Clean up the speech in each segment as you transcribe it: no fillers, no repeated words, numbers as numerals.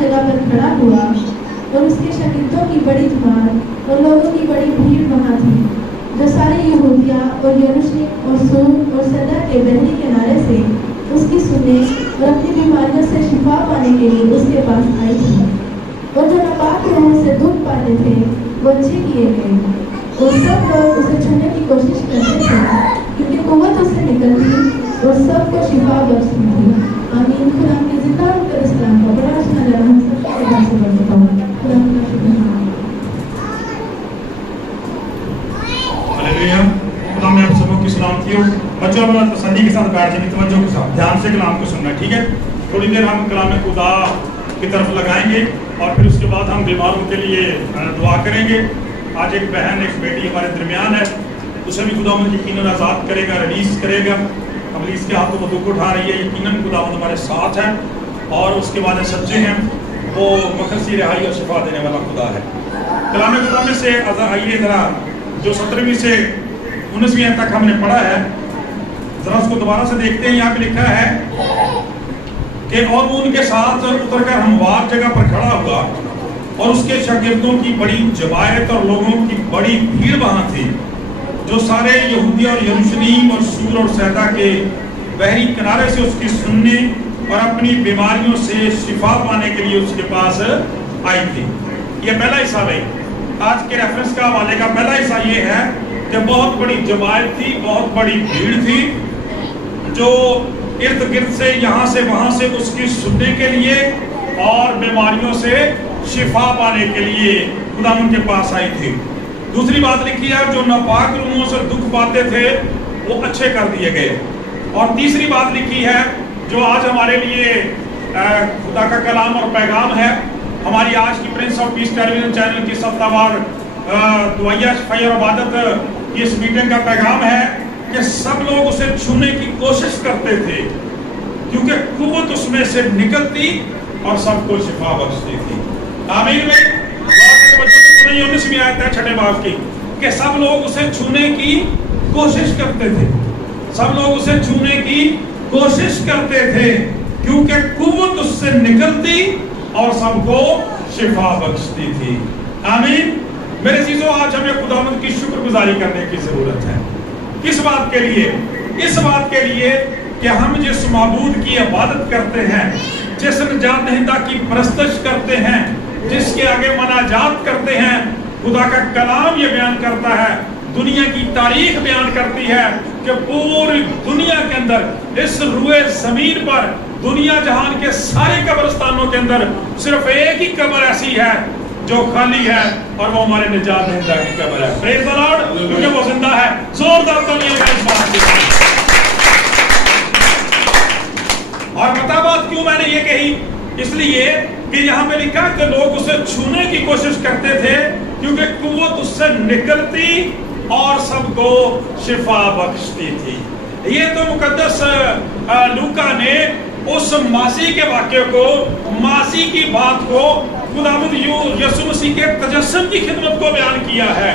जगह पर खड़ा हुआ और उसके शागिर्दों की बड़ी जमात और लोगों की बड़ी भीड़ वहाँ थी, जो सारे यहूदिया और यरूशलेम और सूर और सैदा के बहरी किनारे से उसकी सुनने और अपनी बीमारियों से शिफा पाने के लिए उसके पास आई थी। और जो नापाक रूहों से दुख पाते थे वो अच्छे किए गए, और सब लोग उसे छूने की कोशिश करते थे क्योंकि कुव्वत उससे निकलती और सबको शिफा बख्शती थी। आमीन। खुदा की जिंदा होकर इस्लाम का बड़ा अच्छा नज़ारा हम सबके पास से बढ़ता हूँ। खुदा का शुक्र। हालेलुया। खुदा में आप सबों की सलामती हो। बच्चों अपना तसल्ली के साथ बैठ जाइए, तवज्जो के साथ ध्यान से कलाम को सुनना, ठीक है। थोड़ी देर हम कलाम खुदा की तरफ लगाएंगे और फिर उसके बाद हम बीमारों के लिए दुआ करेंगे। आज एक बहन, एक बेटी हमारे दरमियान है, उसे भी खुदा यकीनन आज़ाद करेगा, रिलीज करेगा। अबलीस के हाथों को दुख उठा रही है, यकीनन खुदा हमारे साथ है और उसके वादे सच्चे हैं। वो मखसी रिहाई और शिफा देने वाला खुदा है। कलाम खुदा में से आइए ज़रा जो 17वीं से 19वीं तक हमने पढ़ा है, ज़रा उसको दोबारा से देखते हैं। यहाँ पे लिखा है कि और वो उनके साथ उतरकर हमवार जगह पर खड़ा हुआ और उसके शागिर्दों की बड़ी जमायत और लोगों की बड़ी भीड़ वहाँ थी, जो सारे यहूदिया और यरूशलेम और सूर और सैदा के बहरी किनारे से उसकी सुनने और अपनी बीमारियों से शिफा पाने के लिए उसके पास आई थी। ये पहला हिस्सा भाई, आज के रेफरेंस का हवाले का पहला हिस्सा ये है कि बहुत बड़ी जमायत थी, बहुत बड़ी भीड़ थी, जो इर्द गिर्द से यहाँ से वहाँ से उसकी सुनने के लिए और बीमारियों से शिफा पाने के लिए खुदा उनके पास आई थी। दूसरी बात लिखी है, जो नापाक रूहों से दुख पाते थे वो अच्छे कर दिए गए। और तीसरी बात लिखी है, जो आज हमारे लिए खुदा का कलाम और पैगाम है, हमारी आज की Prince of peace television channel की सफ्तावार दुआया शफाई और इबादत की इस मीटिंग का पैगाम है कि सब लोग उसे छूने की कोशिश करते थे क्योंकि कुव्वत उसमें से निकलती और सबको शिफा बख्शती थी। आमीन में 19वीं आयत है 6ठे बाब की कि सब लोग उसे छूने की कोशिश करते थे, सब लोग उसे छूने की कोशिश करते थे क्योंकि कुव्वत उससे निकलती और सबको शिफा बख्शती थी। आमीन। मेरे चीजों, आज हमें खुदावंद की शुक्रगुजारी करने की जरूरत है। किस बात के लिए? इस बात के लिए कि हम जिस माबूद की इबादत करते हैं, जिस निजात दहिंदा की परस्तश करते हैं, जिसके आगे मनाजात करते हैं, खुदा का कलाम ये बयान करता है, दुनिया की तारीख बयान करती है कि पूरी दुनिया के अंदर, इस रुए जमीन पर, दुनिया जहान के सारे कब्रिस्तानों के अंदर सिर्फ एक ही कब्र ऐसी है जो खाली है और वो हमारे निजात दहिंदा की कब्र है। प्रेज़ द लॉर्ड, क्योंकि वो जिंदा है। जोरदार तालियां इस बात की। और पता बात क्यों मैंने ये कही? इसलिए कि यहाँ पे लिखा कि लोग उसे छूने की कोशिश करते थे क्योंकि कुव्वत उससे निकलती और सबको शिफा बख्शती थी। ये तो मुकद्दस लूका ने उस मासी के वाक्य को, मासी की बात को, खुदावंद यीशु मसीह के तजस्सुम की खिदमत को बयान किया है।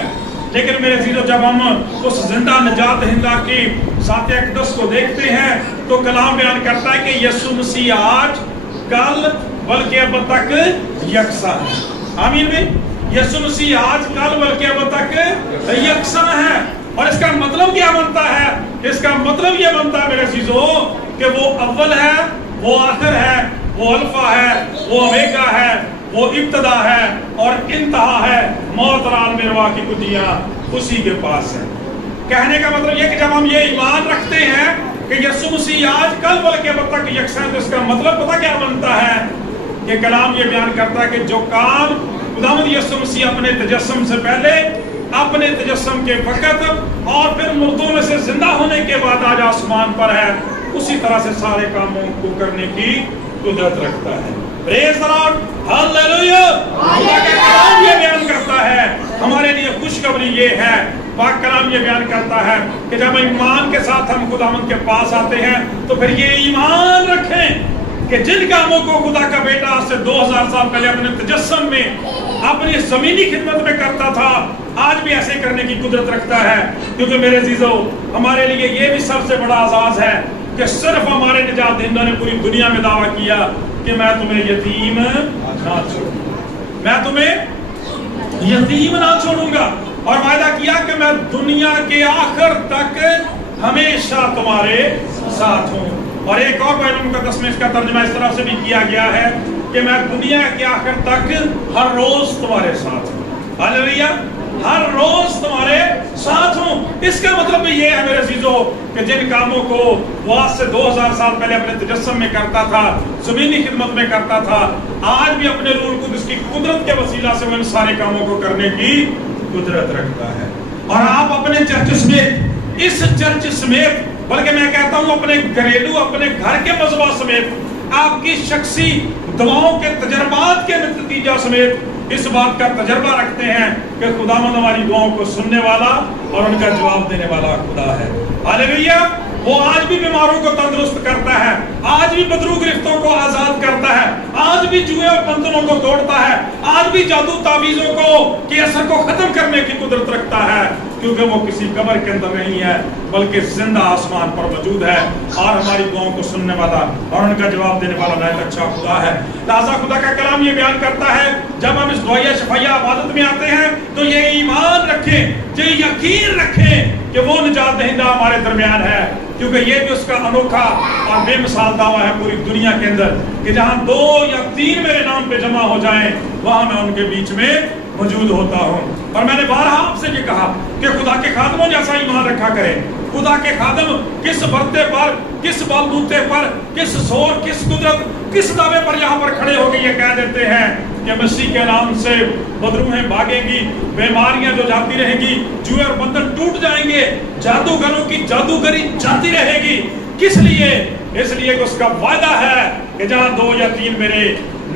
लेकिन मेरे जीरो, जब हम उस जिंदा निजात दहिंदा की साथ अक़दस को देखते हैं तो कलाम बयान करता है कि यीशु मसीह आज, कल, बल्कि अब तक यकसा है। आमीन में यीशु मसीह आज, कल, बल्कि अब तक यकसा है। और इसका मतलब क्या बनता है? इसका मतलब यह बनता है मेरे चीजों कि वो अव्वल है, वो आखिर है, वो अल्फा है, वो ओमेगा है, वो इब्तदा है और इंतहा है। मौत और आलम अरवाह की कुतियां उसी के पास है। कहने का मतलब यह कि जब हम ये ईमान रखते हैं कि यीशु मसीह आज, कल, बल्कि अब तक यकसा है, तो इसका मतलब पता क्या बनता है कि कलाम ये बयान करता है कि जो काम खुदावंद यीशु मसीह अपने तजस्सुम से पहले, अपने तजस्सुम के वक़्त और फिर मुर्दों में से जिंदा होने के बाद आज आसमान पर है, उसी तरह से सारे कामों को करने की कुदरत रखता है। Praise the Lord, hallelujah. खुदा का कलाम ये बयान करता है, हमारे लिए खुशखबरी ये है, पाक कलाम ये बयान करता है कि जब ईमान के साथ हम खुदावंद के पास आते हैं तो फिर ये ईमान रखें कि जिन कामों को खुदा का बेटा आज से 2000 साल पहले अपने तजस्सुम में, अपनी जमीनी खिदमत में करता था, आज भी ऐसे करने की कुदरत रखता है। क्योंकि मेरे जीजो, हमारे लिए ये भी सबसे बड़ा आजाज है कि सिर्फ हमारे निजात दहिंदा ने पूरी दुनिया में दावा किया कि मैं तुम्हें यतीम ना छोड़ूंगा, मैं तुम्हें यतीम ना छोड़ूंगा। और वायदा किया कि मैं दुनिया के आखिर तक हमेशा तुम्हारे साथ हूँ। और एक और बाइबल मुकद्दस में इसका तर्जुमा इस तरह से भी किया गया है कि मैं दुनिया के आखिर तक हर रोज तुम्हारे साथ हूँ। हालेलुया, हर रोज तुम्हारे साथ हूँ। इसका मतलब भी ये है मेरे अजीजों कि जिन कामों को वो आज से 2000 साल पहले अपने तजस्सुम में करता था, ज़मीनी खिदमत में करता था, आज भी अपने रूह कुद्दुस की कुदरत के वसीला से वो इन सारे कामों को करने की कुदरत रखता है। और आप अपने चर्च समेत, इस चर्च समेत, बल्कि मैं कहता हूँ अपने घरेलू, अपने घर के मज़बा समेत, आपकी शख्सी दुआओं के तजर्बात के नतीजा समेत इस बात का तजर्बा रखते हैं कि खुदावंद हमारी दुआओं को सुनने वाला और उनका जवाब देने वाला खुदा है। हालेलुया, वो आज भी बीमारों को तंदुरुस्त करता है, आज भी बदरू गिरफ्तों को आजाद करता है, आज भी जुए और बंधनों को तोड़ता है, आज भी जादू तावीज़ों को के असर को खत्म करने की कुदरत रखता है, क्योंकि वो किसी कब्र के अंदर नहीं है बल्कि जिंदा आसमान पर मौजूद है और हमारी दुआओं को सुनने वाला और उनका जवाब देने वाला बहुत अच्छा खुदा है। लिहाजा खुदा का कलाम ये बयान करता है, जब हम इस दुआया शफाया इबादत में आते हैं तो ये ईमान रखें, ये यकीन रखें कि वो निजात दहिंदा हमारे दरमियान है, क्योंकि ये भी उसका अनोखा और बेमिसाल दावा है पूरी दुनिया के अंदर कि जहां 2 या 3 मेरे नाम पे जमा हो जाएं वहां मैं उनके बीच में मौजूद होता हूं। और मैंने बारहा आपसे ये कहा कि खुदा के खादमों जैसा ईमान रखा करें। खुदा के खादम किस बरते पर, किस बलबूते पर, किस जोर, किस कुदरत, किस दावे पर यहाँ पर खड़े होकर ये कह देते हैं कि मसीह के नाम से बदरूहें भागेंगी, बीमारियां जो जाती रहेंगी, जुए और बंधन टूट जाएंगे, जादूगरों की जादूगरी जाती रहेगी। किस लिए? इसलिए कि उसका वादा है कि जहां 2 या 3 मेरे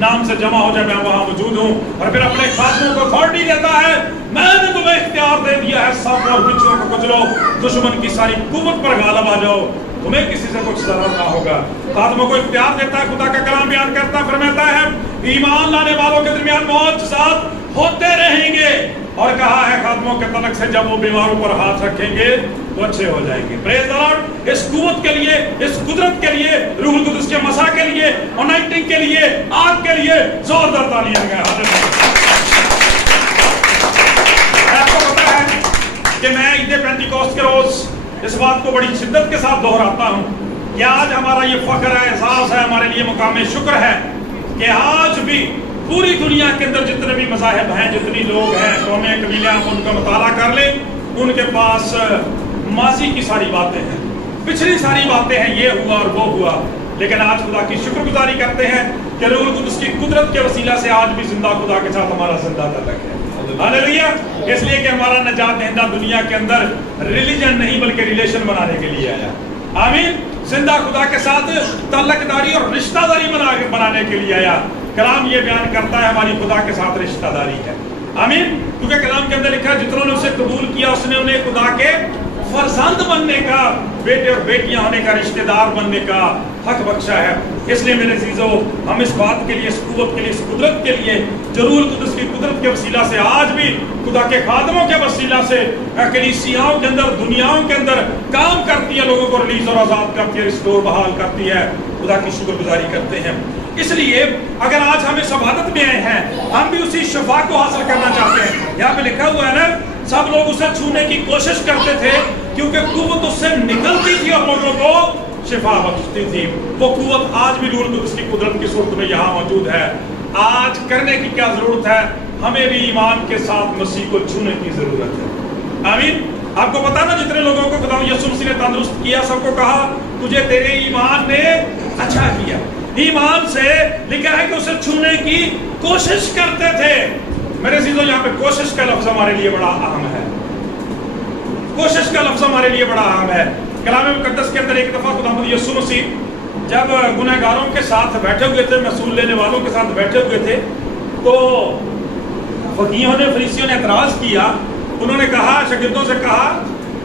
नाम से जमा हो जाए मैं वहां मौजूद हूं। और फिर अपने खादमों को अथॉरिटी देता है, मैंने तुम्हें इख्तियार दे दिया है, सांपों और बिच्छुओं को कुचलो, दुश्मन की सारी कुव्वत पर गालिब आ जाओ, तुम्हें किसी से कुछ जरूर ना होगा। खादमों को इख्तियार देता है, खुदा का कलाम बयान करता फरमाता है ईमान लाने वालों के दरमियान मौजज़ात होते रहेंगे। और कहा है खादमों के तलक से जब वो बीमारों पर हाथ रखेंगे तो अच्छे हो जाएंगे। Praise the Lord. इस कुव्वत के लिए, इस कुदरत के लिए, रूहुल कुद्दुस के मसा के लिए, अनॉइंटिंग के लिए, आग के लिए जोरदार तालियां लगाएं। आपको पता है कि मैं ईद पेंटिकोस्ट के रोज इस बात को बड़ी शिद्दत के साथ दोहराता हूं कि आज हमारा ये फख्र है, एहसास है, हमारे लिए मुकाम शुक्र है कि आज भी पूरी दुनिया के अंदर जितने भी मज़ाहिब हैं, जितनी लोग हैं, कौमें, कबीले, आप उनका मुताला कर लें, उनके पास माजी की सारी बातें हैं, पिछली सारी बातें हैं, ये हुआ और वो हुआ। लेकिन आज खुदा की शुक्रगुजारी करते हैं कि रूहुल कुद्दुस की कुदरत के वसीला से आज भी जिंदा खुदा के साथ हमारा जिंदा तल्लुक है। हालेलुया। इसलिए कि हमारा निजात दहिंदा दुनिया के अंदर रिलीजन नहीं बल्कि रिलेशन बनाने के लिए आया। आमीन। जिंदा खुदा के साथ तल्लुकदारी और रिश्तेदारी बनाने के लिए आया। कलाम ये बयान करता है हमारी खुदा के साथ रिश्तेदारी है। आमीन। क्योंकि कलाम के अंदर लिखा है जितनों ने उसे कबूल किया उसने उन्हें खुदा के फर्जंद बनने का, बेटे और बेटियां होने का, रिश्तेदार बनने का हक बख्शा है। इसलिए मेरे अजीजों, हम इस बात के लिए, इस कुव्वत के लिए, इस कुदरत के लिए, रूहुल कुद्दुस की कुदरत के वसीला से आज भी खुदा के खादमों के वसीला से कलीसियाओं के अंदर, दुनियाओं के अंदर काम करती है, लोगों को रिलीज और आजाद करती है, रिस्टोर बहाल करती है। खुदा की शुक्रगुजारी करते हैं। इसलिए अगर आज हम इस इबादत में आए हैं, हम भी उसी शफा को हासिल करना चाहते हैं। यहाँ पे लिखा हुआ है ना, सब लोग उसे छूने की कोशिश करते थे क्योंकि कुव्वत उससे निकलती थी और लोगों को शिफा बख्शती थी। वो कुव्वत आज भी रूहुल कुद्दुस की कुदरत की सूरत में यहाँ मौजूद है। आज करने की क्या जरूरत है? हमें भी ईमान के साथ मसीह को छूने की जरूरत है। आमीन। आपको पता ना, जितने लोगों को खुदा यीशु मसीह ने तंदुरुस्त किया, सबको कहा तुझे तेरे ईमान ने अच्छा किया। ईमान से लिखा है कि उसे छूने की कोशिश करते थे। मेरे अजीजों, यहाँ पे कोशिश का लफ्ज हमारे लिए बड़ा अहम है। कोशिश का लफ्ज हमारे लिए बड़ा अहम है। कलाम मुकद्दस के अंदर एक दफा खुदावंद यीशु मसीह जब गुनहगारों के साथ बैठे हुए थे, महसूल लेने वालों के साथ बैठे हुए थे, तो फकीहों ने, फरीसियों ने एतराज किया। उन्होंने कहा, शागिर्दों से कहा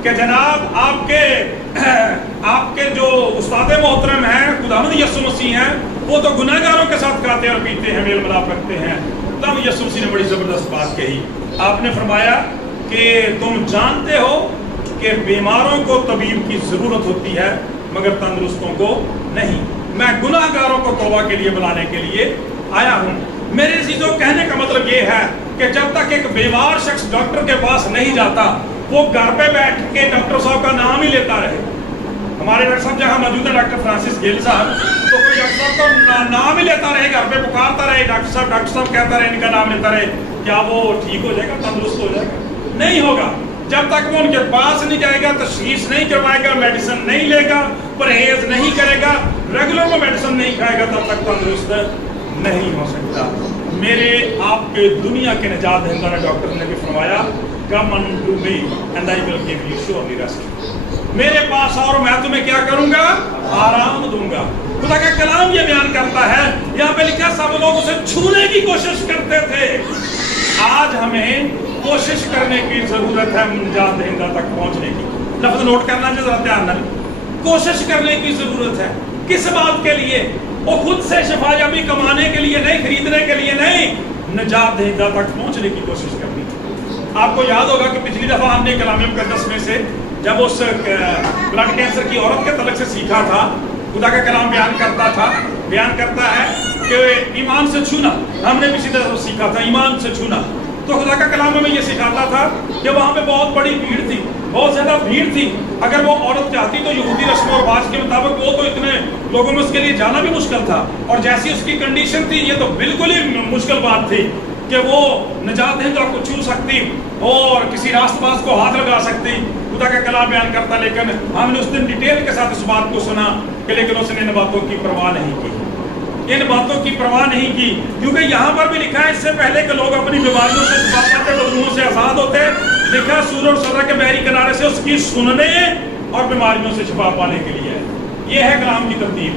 कि जनाब आपके जो उस्ताद मोहतरम हैं, खुदावंद यीशु मसीह हैं, वो तो गुनहगारों के साथ खाते और पीते हैं, मेल मिलाप रखते हैं। तब यीशु मसीह ने बड़ी जबरदस्त बात कही। आपने फरमाया कि तुम जानते हो कि बीमारों को तबीब की जरूरत होती है मगर तंदुरुस्तों को नहीं। میں गुनाहगारों को तौबा के लिए बुलाने के लिए आया हूँ। मेरे अजीजों, कहने का मतलब ये है कि जब तक एक बीमार शख्स डॉक्टर के पास नहीं जाता, वो घर पे बैठ के डॉक्टर साहब का नाम ही लेता रहे। हमारे डॉक्टर साहब जहाँ मौजूद है, डॉक्टर फ्रांसिस गेल साहब, तो कोई डॉक्टर साहब का नाम ही लेता रहे, घर पे पुकारता रहे, डॉक्टर साहब कहता रहे, इनका नाम लेता रहे, क्या वो ठीक हो जाएगा, तंदुरुस्त हो जाएगा? नहीं होगा। जब तक वो उनके पास नहीं जाएगा, तशखीस नहीं करवाएगा, मेडिसिन नहीं लेगा, परहेज नहीं करेगा, रेगुलर वो मेडिसिन नहीं खाएगा, तब तक तंदुरुस्त नहीं हो सकता। मेरे आपके दुनिया के निजात दहिंदा ने डॉक्टर ने भी फरमाया, come unto me and I will give you surely rest. मेरे पास और मैं तुम्हें क्या करूंगा? आराम दूंगा। खुदा का कलाम ये बयान करता है, यहाँ पे लिखा सब लोग उसे छूने की कोशिश करते थे। आज हमें कोशिश करने की जरूरत है निजात दहिंदा तक पहुंचने की। लफ्ज नोट करना चाहिए, जरा ध्यान दें। कोशिश करने की जरूरत है। किस बात के लिए? वो खुद से शफायाबी कमाने के लिए नहीं, खरीदने के लिए नहीं, निजात दहिंदा तक पहुंचने की कोशिश करनी। आपको याद होगा कि पिछली दफा हमने कलाम मुकद्दस में से जब उस ब्लड कैंसर की औरत के तलक से सीखा था, खुदा का कलाम बयान करता है कि ईमान से छूना, हमने पिछली दफा सीखा था ईमान से छूना। तो खुदा का कलाम हमें ये सिखाता था कि वहाँ पे बहुत बड़ी भीड़ थी, बहुत ज़्यादा भीड़ थी। अगर वो औरत चाहती तो यहूदी रस्म और रिवाज के मुताबिक वो तो इतने लोगों में उसके लिए जाना भी मुश्किल था, और जैसी उसकी कंडीशन थी ये तो बिल्कुल ही मुश्किल बात थी कि वो निजात दहिंदा को छू सकती और किसी रास्तबाज को हाथ लगा सकती। खुदा का कलाम बयान करता, लेकिन हमने उस दिन डिटेल के साथ इस बात को सुना कि लेकिन उसने इन बातों की परवाह नहीं की, इन बातों की परवाह नहीं की, क्योंकि यहाँ पर भी लिखा है इससे पहले कि लोग अपनी बीमारियों से शिफा पाते, बदबुओं से आजाद होते। लिखा सूर और सदा के बहरी किनारे से उसकी सुनने और बीमारियों से शिफा पाने के लिए। ये है कलाम की तरतीब,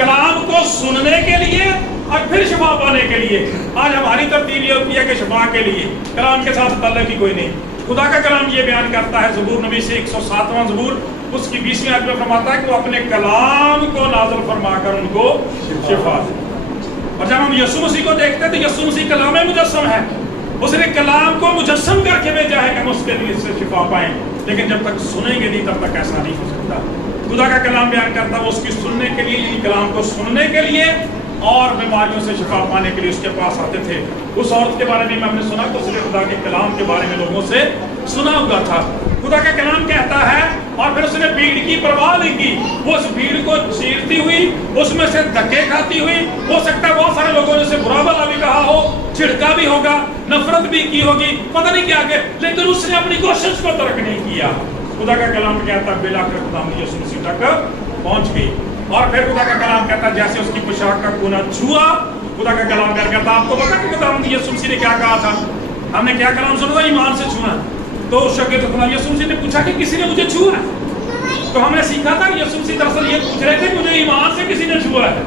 कलाम को सुनने के लिए और फिर शिफा पाने के लिए। आज हमारी तरतीब ये होती है कि शिफा के लिए, कलाम के साथ ताल्लुक ही कोई नहीं। खुदा का कलाम ये बयान करता है ज़बूर नबी से 107वां ज़बूर उसकी 20वीं आयत में फरमाता है कि वो अपने कलाम को नाज़िल फरमाकर उनको शिफा दे। और जब हम यीशु मसीह को देखते हैं तो यीशु मसीह कलाम मुजस्सम है, उसने कलाम को मुजस्सम करके भेजा है कि हम उसके लिए इससे शिफा पाएं। लेकिन जब तक सुनेंगे नहीं तब तक ऐसा नहीं हो सकता। खुदा का कलाम बयान करता है वो उसकी सुनने के लिए, यानी कलाम को सुनने के लिए और बीमारियों से शिफा पाने के लिए उसके पास आते थे। उस औरत के बारे में हमने सुना तो उसने खुदा के कलाम के बारे में लोगों से सुना हुआ था। खुदा का कलाम कहता है और फिर उसने भीड़ की परवाह नहीं की, वो उस भीड़ को चीरती हुई, उसमें से धक्के खाती हुई, हो सकता है बहुत सारे लोगों ने उसे बुरा भला भी कहा हो, छिड़का भी होगा, नफरत भी की होगी, पता नहीं क्या के, लेकिन उसने अपनी कोशिश को तर्क नहीं किया। खुदा का कलाम कहता है बिलाकर खुदा यीशु मसीह तक पहुंच गई। और फिर खुदा का कलाम कहता है जैसे उसकी पोशाक का कोना छुआ, खुदा का कलाम कहता आपको पता कि खुदा यीशु मसीह ने क्या कहा था? हमने क्या कलाम सुना था? ईमान से छुआ। तो उस शख्स खुदा यीशु मसीह ने पूछा कि किसी ने मुझे छुआ? तो हमने सीखा था कि यीशु मसीह दरअसल ये पूछ रहे थे कि मुझे ईमान से किसी ने छुआ है,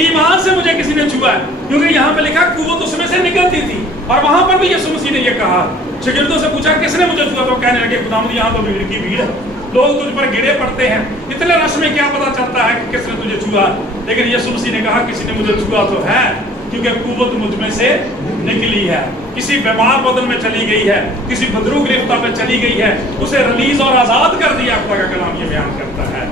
ईमान से मुझे किसी ने छुआ है, क्योंकि यहाँ पे लिखा कुव्वत उसमें से निकलती थी। और वहां पर भी यीशु मसीह ने ये कहा, शागिर्दों से पूछा किसने मुझे छुआ? तो कहने लगे खुदावंद यहाँ तो भीड़ की भीड़ है, लोग तुझ पर गिरे पड़ते हैं, इतने रश में क्या पता चलता है कि किसने तुझे छुआ? लेकिन यीशु मसीह ने कहा किसी ने मुझे छुआ तो है, क्योंकि कुव्वत मुझ में से निकली है, किसी बीमार बदन में चली गई है, किसी बदरू गिरफ्ता में चली गई है, उसे रिलीज और आजाद कर दिया। खुदा का कलाम ये बयान करता है।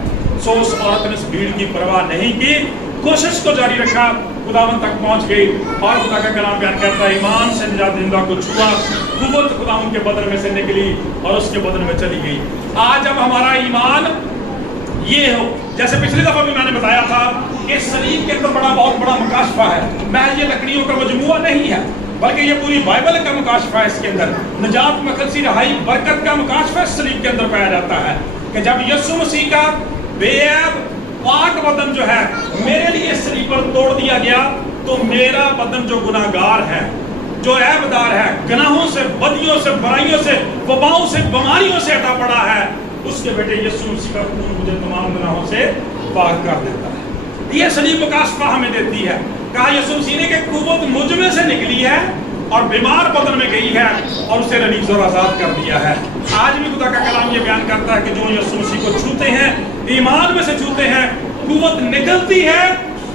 सो उस औरत ने इस भीड़ की परवाह नहीं की, कोशिश को जारी रखा, खुदावंद तक पहुंच गई। और खुदा का कलाम बयान करता है ईमान से निजात दहिंदा को छुआ, कुव्वत खुदावंद के बदन में से निकली और उसके बदन में चली गई। आज जब हमारा ईमान ये हो, जैसे पिछली दफा भी मैंने बताया था कि सलीब के अंदर बहुत बड़ा मुकाशफा है, महज ये लकड़ियों का मजमुआ नहीं है, बल्कि ये पूरी बाइबल का मुकाशफा है। इसके अंदर निजात, मखलसी, रहाई, बरकत का मुकाशफा सलीब के अंदर पाया जाता है कि जब यीशु मसीह का बेऐब पाक बदन जो है मेरे लिए सलीब पर तोड़ दिया गया, तो मेरा बदन जो गुनाहगार है, जो ऐबदार है, गुनाहों से, बदियों से, बुराइयों से, वबाओं से, बीमारियों से हटा पड़ा है, उसके बेटे यीशु मसीह का खून मुझे तमाम गुनाहों से पाक कर देता है। ये सलीब मुकाशफा हमें देती है। कहा यीशु मसीह ने कि कुव्वत मुझ में से निकली है और बीमार बदन में गई है और उसे रिलीज और आजाद कर दिया है। आज भी खुदा का कलाम ये बयान करता है कि जो यीशु मसीह को छूते हैं, ईमान में से छूते हैं, कुव्वत निकलती है,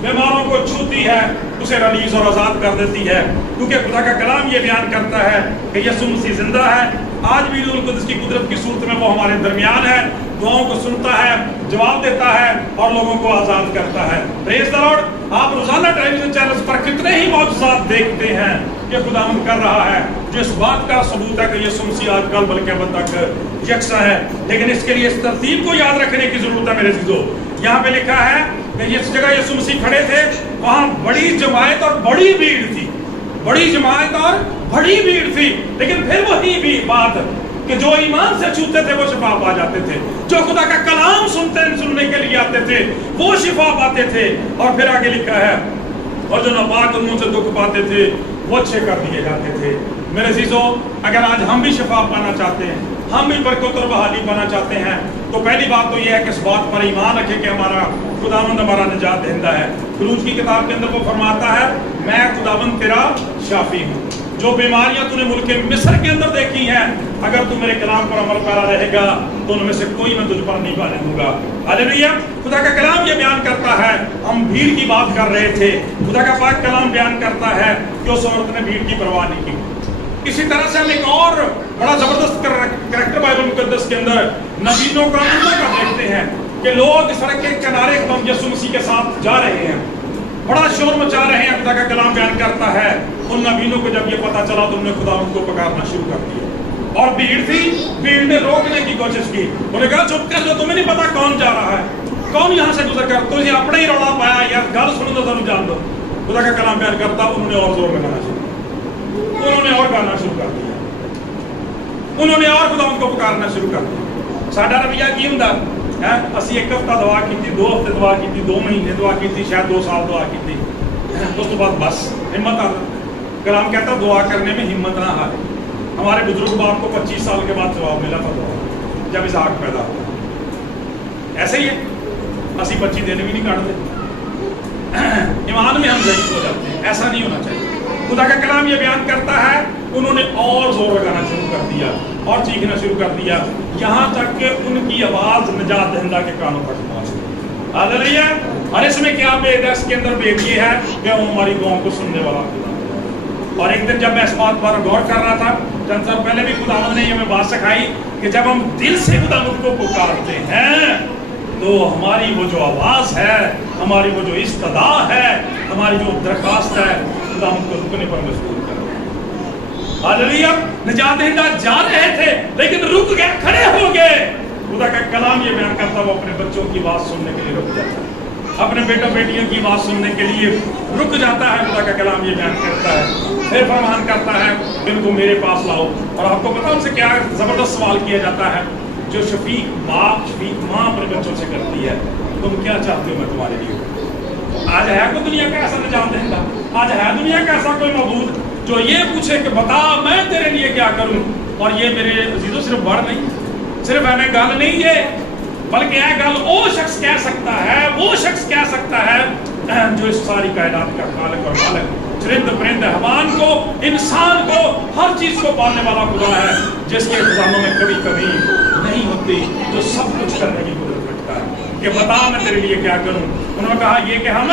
बीमारों को छूती है, उसे रिलीज और आजाद कर देती है। क्योंकि खुदा का कलाम ये बयान करता है कि यीशु मसीह जिंदा है, आज भी रूहुल कुद्दस की कुदरत की सूरत में वो हमारे दरमियान है, दुआओं को सुनता है, जवाब देता है और लोगों को आज़ाद करता है। Praise the Lord. आप रोजाना टेलीविजन चैनल्स पर कितने ही मौजूदात देखते हैं कि खुदावंद कर रहा है, जो इस बात का सबूत है कि यीशु मसीह आज कल बल्कि अब तक यकसा है। लेकिन इसके लिए इस तरतीब को याद रखने की जरूरत है मेरे अज़ीज़ों। यहाँ पे लिखा है कि जिस जगह यीशु मसीह खड़े थे वहां बड़ी जमायत और बड़ी भीड़ थी, बड़ी जमायत और बड़ी भीड़ थी। लेकिन फिर वही भी बात कि जो ईमान से छूते थे वो शिफा पा जाते थे, जो खुदा का कलाम सुनने के लिए आते थे वो शिफा पाते थे। और फिर आगे लिखा है और जो नापाक और मुंह से दुख पाते थे वो अच्छे कर दिए जाते थे। मेरे अज़ीज़ों, अगर आज हम भी शिफा पाना चाहते हैं, हम भी बरकत और बहाली पाना चाहते हैं, तो पहली बात तो यह है कि इस बात पर ईमान रखें कि हमारा खुदावंद हमारा निजात दहिंदा है। ख़ुरूज की किताब के अंदर वो फरमाता है, मैं खुदावंद तेरा शाफी हूँ। जो बीमारियां तूने मुल्क मिस्र के अंदर देखी हैं, अगर तू मेरे कलाम पर अमल करा रहेगा तो उनमें से कोई मैं तुझ पर नहीं पाने दूंगा। हालेलुया। खुदा का कलाम ये बयान करता है, हम भीड़ की बात कर रहे थे, खुदा का पाक कलाम बयान करता है कि उस औरत ने भीड़ की परवाह नहीं की। इसी तरह से हम एक और बड़ा जबरदस्त करैक्टर बाइबल मुकद्दस के अंदर नबीयों का देखते हैं कि लोग सड़क के किनारे यीशु मसीह के साथ जा रहे हैं, बड़ा शोर मचा रहे हैं। खुदा का कलाम बयान करता है उन नबीयों को जब ये पता चला तो उन्होंने खुदा उनको पुकारना शुरू कर दिया। और भीड़ थी, भीड़ ने रोकने की कोशिश की, उन्होंने कहा चुप कर जाओ, तुम्हें नहीं पता कौन जा रहा है, कौन यहाँ से गुजर कर, तुझे अपने ही रौला पाया यार, गल सुनो तो तुम जान दो। खुदा का कलाम बयान करता उन्होंने और जोर लगाना शुरू, उन्होंने और गाना शुरू कर दिया, उन्होंने और खुदा उनको पुकारना शुरू कर दिया। साडा रवैया की हुंदा है, असी एक हफ्ता दुआ की, 2 हफ्ते दुआ की, 2 महीने दुआ की, शायद 2 साल दुआ की, उस तो बाद बस हिम्मत आ। कलाम कहता दुआ करने में हिम्मत ना हारे। हमारे बुजुर्ग बाप को 25 साल के बाद जवाब मिला था दुआ, जब इसहाक पैदा हुआ। ऐसे ही है, असी 25 दिन भी नहीं काटते, ईमान में हम ज़ईफ़ हो जाते हैं। ऐसा नहीं होना चाहिए। खुदा का कलाम ये बयान करता है उन्होंने और जोर लगाना शुरू कर दिया और चीखना शुरू कर दिया, यहाँ तक कि उनकी आवाज निजात दहिंदा के कानों तक पहुंच गई। हालेलुया। और इसमें क्या भेद है? इसके अंदर भेद ये है कि वो हमारी दुआओं को सुनने वाला खुदा। और एक दिन जब मैं इस बात पर गौर कर रहा था, चंद साल पहले भी खुदावंद ने ये हमें बात सिखाई कि जब हम दिल से खुदावंद को पुकारते हैं तो हमारी वो जो आवाज है, हमारी वो जो इस्तदा है, हमारी जो दरखास्त है, खुदावंद को रुकने पर मजबूर कर रहे हैं। हालेलुया। निजात दहिंदा जा रहे थे लेकिन रुक गए, खड़े हो गए। खुदा का कलाम ये बयान करता वो अपने बच्चों की बात सुनने के लिए रुक जाता है, अपने बेटों बेटियों की बात सुनने के लिए रुक जाता है। खुदा का कलाम ये बयान करता है, फिर फरमान करता है इनको मेरे पास लाओ। और आपको पता उनसे क्या जबरदस्त सवाल किया जाता है जो शफीक बाप शफीक माँ अपने बच्चों से करती है, तुम क्या चाहते हो मैं तुम्हारे लिए। आज है कोई दुनिया का ऐसा निजात दहिंदा, आज है दुनिया का ऐसा कोई मौजूद जो ये पूछे कि बता मैं तेरे लिए क्या करूं। और ये मेरे अजीजों सिर्फ वर्ड नहीं, सिर्फ हमें गल नहीं है, बल्कि यह गल वो शख्स कह सकता है, वो शख्स कह सकता है जो इस सारी कायनात का खालिक और मालिक, चरिंद परिंद हैवान को, इंसान को, हर चीज को पालने वाला खुदा है, जिसके खजानों में कभी कभी नहीं होती, जो सब कुछ करने की कुदरत रखता है कि बता मैं तेरे लिए क्या करूं। उन्होंने कहा ये कि हम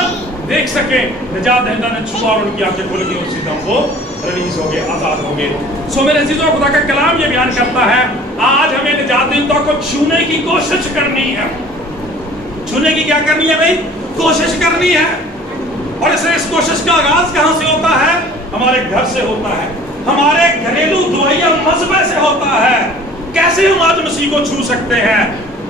देख सके। निजात दहिंदा ने छुआ और उनकी आंखें खुल गई, उसी दम वो रिलीज हो गए, आजाद हो गए। सो मेरे अजीजों, खुदा का कलाम ये बयान करता है आज हमें निजात दहिंदा को छूने की कोशिश करनी है। छूने की क्या करनी है भाई? कोशिश करनी है। और इस कोशिश का आगाज कहां से होता है? हमारे घर से होता है, हमारे घरेलू दुआया मजहबे से होता है। कैसे हम आज मसीह को छू सकते हैं?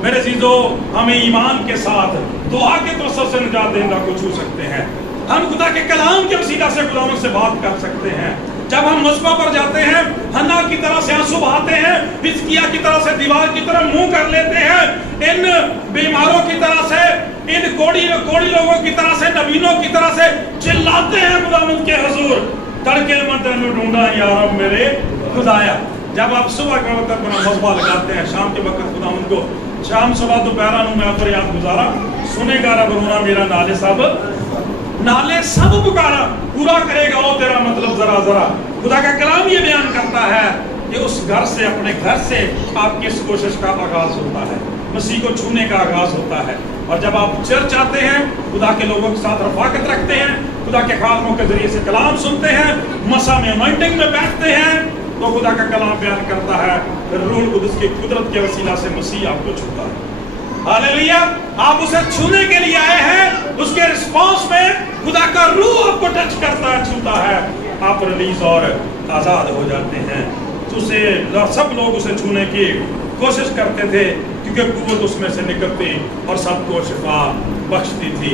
मेरे अजीजों, हमें ईमान के साथ दुआ के तवस्सुल से निजात दहिंदा को छू सकते हैं। हम खुदा के कलाम के वसीला से गुलामों से बात कर सकते हैं। जब हम मस्बा पर जाते हैं, हन्ना की तरह से आंसू बहाते हैं, हिजकिय्याह की तरह से दीवार की तरह मुंह कर लेते हैं, इन बीमारों की तरह से, इन कोड़ी लोगों की तरह से, नबीनों की तरह से चिल्लाते हैं खुदावंद के हुजूर, तड़के में तेनू ढूंढा या रब मेरे खुदाया। जब आप सुबह के वक्त अपना मस्बा लगाते हैं, शाम के वक्त खुदावंद को शाम सुबह दोपहरा नूं मैं फरियाद गुजारा, सुनेगा रब रोना मेरा नाले सब पुकारा, पूरा करेगा वो तेरा मतलब जरा जरा। खुदा का कलाम ये बयान करता है कि उस घर से, अपने घर से आपकी इस कोशिश का आगाज होता है, मसीह को छूने का आगाज होता है। और जब आप चर्च आते हैं, खुदा के लोगों के साथ रफाकत रखते हैं, खुदा के खादमों के जरिए से कलाम सुनते हैं, मसा में अनॉइंटिंग में बैठते हैं, तो खुदा का कलाम बयान करता है रूह कुदस की कुदरत के वसीला से मसीह आपको छूता है। हालेलुया, आप उसे छूने के लिए आए हैं, उसके रिस्पांस में खुदा का रूह आपको टच करता है, छूता है, आप रिलीज और आजाद हो जाते हैं। तो उसे सब लोग उसे छूने की कोशिश करते थे क्योंकि कुव्वत उसमें से निकलती और सबको शिफा बख्शती थी।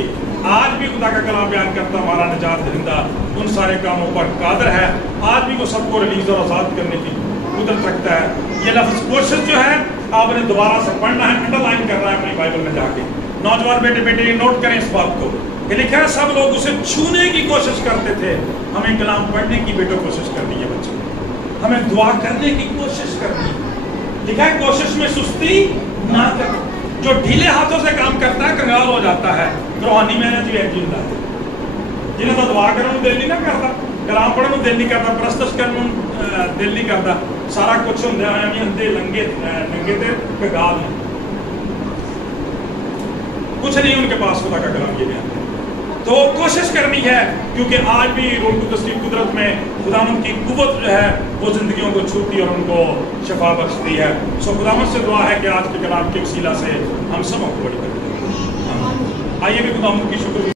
आज भी खुदा का कलाम बयान करता हमारा निजात दहिंदा उन सारे कामों पर कादर है, आज भी वो सबको रिलीज और आजाद करने की कुदरत रखता है। ये लफ्ज कोशिश जो है आपने दोबारा से पढ़ना है, अंडरलाइन करना है अपनी बाइबल में जाके। नौजवान बेटे बेटे नोट करें इस बात को कि लिखा है सब लोग उसे छूने की कोशिश करते थे। हमें कलाम पढ़ने की बेटो कोशिश करनी है बच्चों, हमें दुआ करने की कोशिश करनी है। लिखा है कोशिश में सुस्ती ना कर। जो ढीले हाथों से काम करता है कंगाल हो जाता है। रूहानी मेहनत भी है जिंदा जिन्हें तो दुआ करने दिल नहीं ना करता, कलाम पढ़ने दिल नहीं करता, प्रस्तुत करने दिल नहीं करता, सारा कुछ होंगे अंधे लंगे नंगे थे कंगाल हैं, कुछ नहीं उनके पास खुदा का कलाम ये बयान है। तो कोशिश करनी है क्योंकि आज भी रूह कुदस की कुदरत में खुदावंद की कुव्वत जो है वो जिंदगियों को छूती और उनको शफा बख्शती है। सो खुदावंद से दुआ है कि आज के कलाम के वसीला से हम सबको बड़ी करें। आइए भी खुदावंद की शुक्र